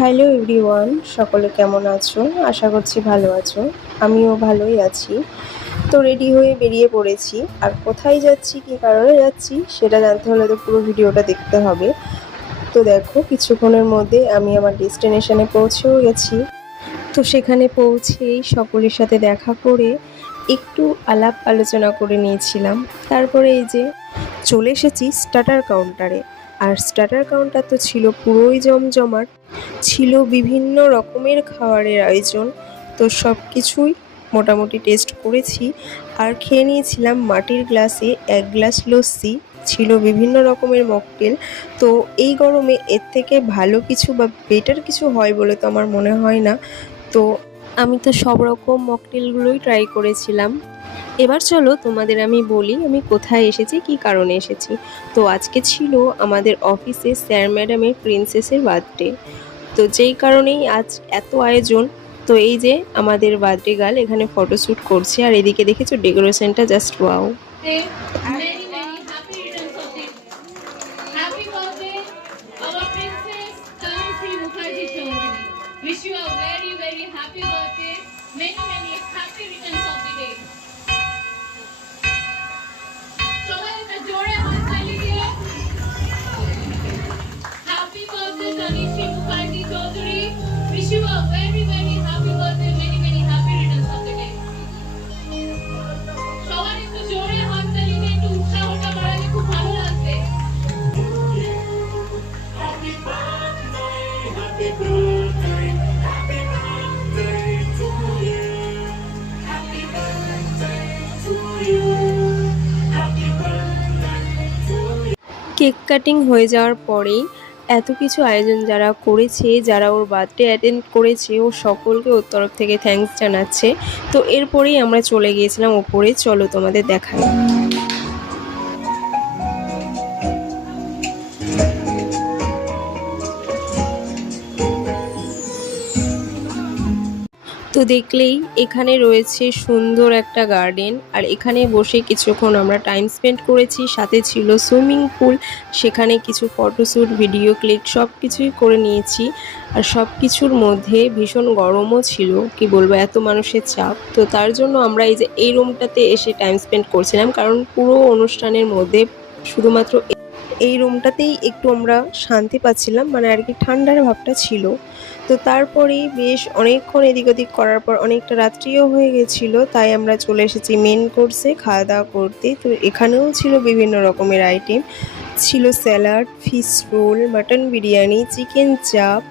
Hello everyone, সকলে কেমন আছো? আশা করছি ভালো আছো। আমিও ভালোই আছি। তো রেডি হয়ে বেরিয়ে পড়েছি। আর কোথায় যাচ্ছি, কী কারণে যাচ্ছি সেটা জানতে হলে তো পুরো ভিডিওটা দেখতে হবে। তো দেখো, কিছুক্ষণের মধ্যে আমি আমার ডেস্টিনেশনে পৌঁছেও গেছি। তো সেখানে পৌঁছেই সকলের সাথে দেখা করে একটু আলাপ আলোচনা করে নিয়েছিলাম। তারপরে এই যে চলে এসেছি স্টার্টার কাউন্টারে। আর স্টার্টার কাউন্টার তো ছিল পুরোই জমজমাট, ছিল বিভিন্ন রকমের খাবারের আয়োজন। তো সব কিছুই মোটামুটি টেস্ট করেছি আর খেয়ে নিয়েছিলাম মাটির গ্লাসে 1 গ্লাস লস্যি, ছিল বিভিন্ন রকমের মকটেল। তো এই গরমে এর থেকে ভালো কিছু বা বেটার কিছু হয় বলে তো আমার মনে হয় না। তো আমি তো সব রকম মকটেলগুলোই ট্রাই করেছিলাম। এবার চলো তোমাদের আমি বলি আমি কোথায় এসেছি, কী কারণে এসেছি। তো আজকে ছিল আমাদের অফিসে স্যার ম্যাডামের প্রিন্সেসের বার্থডে। তো যেই কারণেই আজ এত আয়োজন। তো এই যে আমাদের বার্থডে গার্ল এখানে ফটোশ্যুট করছে, আর এদিকে দেখেছো ডেকোরেশনটা just wow. Many, many happy returns of the happy birthday, our princess Tanushree Mukherjee Chaudhary. Wish you a very, very happy birthday. Many, many happy returns of the day. সবাই একটা জোরে হাত তালি দিয়ে happy birthday Tanushree Mukherjee Chaudhary. Wish you a very, very happy birthday. Many, many happy returns of the day. সবাই একটু জোরে হাত তালি দিয়ে একটু উৎসাহটা বাড়ালে খুব ভালো লাগবে। Happy birthday, happy birthday, happy birthday to you. Happy birthday to you. Happy birthday to you. Cake cutting হয়ে যাওয়ার পরেই এত কিছু আয়োজন যারা করেছে, যারা ওর বার্থডে অ্যাটেন্ড করেছে, ও সকলকে ওর তরফ থেকে থ্যাঙ্কস জানাচ্ছে। তো এরপরেই আমরা চলে গিয়েছিলাম ওপরে, চলো তোমাদের দেখাই। তো দেখলেই এখানে রয়েছে সুন্দর একটা গার্ডেন, আর এখানে বসে কিছুক্ষণ আমরা টাইম স্পেন্ড করেছি। সাথে ছিল সুইমিং পুল, সেখানে কিছু ফটোশ্যুট, ভিডিও ক্লিক সব কিছুই করে নিয়েছি। আর সব কিছুর মধ্যে ভীষণ গরমও ছিল, কি বলবো, এত মানুষের চাপ। তো তার জন্য আমরা এই রুমটাতে এসে টাইম স্পেন্ড করছিলাম, কারণ পুরো অনুষ্ঠানের মধ্যে শুধুমাত্র এই রুমটাতেই একটু আমরা শান্তি পাচ্ছিলাম, মানে আর কি ঠান্ডার ভাবটা ছিল। তো তারপরেই বেশ অনেকক্ষণ এদিক ওদিক করার পর অনেকটা রাত্রিও হয়ে গেছিলো, তাই আমরা চলে এসেছি মেন কোর্সে খাওয়া দাওয়া করতে। তো এখানেও ছিল বিভিন্ন রকমের আইটেম, ছিল salad, fish role, mutton biryani, chicken চাপ,